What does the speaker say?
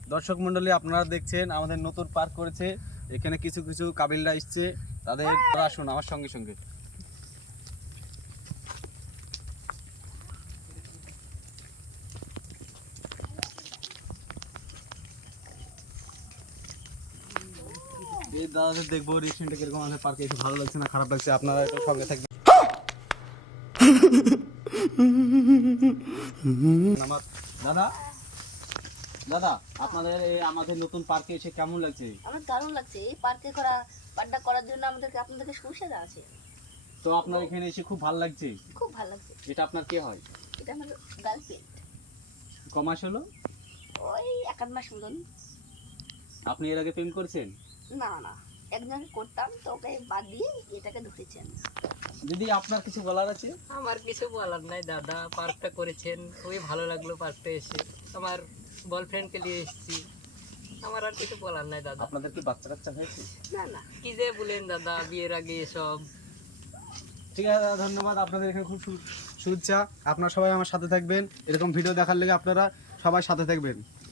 দর্শক মন্ডলী, আপনারা দেখছেন আমাদের নতুন পার্ক করেছে। এখানে কিছু কিছু কাবিলরা এসছে, তাদের আসুন আমার সঙ্গে সঙ্গে। এই দাদাদের দেখবো রিসেন্টলি কিরকম আমাদের পার্কে এসে ভালো লাগছে না খারাপ লাগছে, আপনারা একটু সঙ্গে থাকবেন। আমার দাদা দাদা আপনাদের এই আমাদের নতুন পার্কে এসে কেমন লাগছে? আমার দারুণ লাগছে। এই পার্কটা করার জন্য আপনাদেরকে সুবিধা আছে। তো আপনার এখানে এসে খুব ভালো লাগছে? খুব ভালো লাগছে। এটা আপনার কে হয়? এটা আমার গার্লফ্রেন্ড। ক মাস হলো? ওই 1-8 মাস মতন। আপনি এর আগে প্রেম করছেন? না না, একজন করতাম তো ওকে বাদ দিয়ে এটাকে ধরেছেন। দিদি আপনার কিছু বলার আছে? আমার কিছু বলার নাই দাদা, পার্কটা করেছেন খুবই ভালো লাগলো। পার্কটা এসে আমার বয়ফ্রেন্ডকে নিয়ে এসেছি, আমার আর কিছু বলার নাই দাদা। আপনাদের কি বাচ্চা কাচ্চা হয়েছে? না না, কি যে বলেন দাদা, বিয়ের আগে এসব। ঠিক আছে দাদা, ধন্যবাদ। আপনাদের এখানে খুব শুভেচ্ছা। আপনারা সবাই আমার সাথে থাকবেন, এরকম ভিডিও দেখার লেগে আপনারা সবাই সাথে থাকবেন।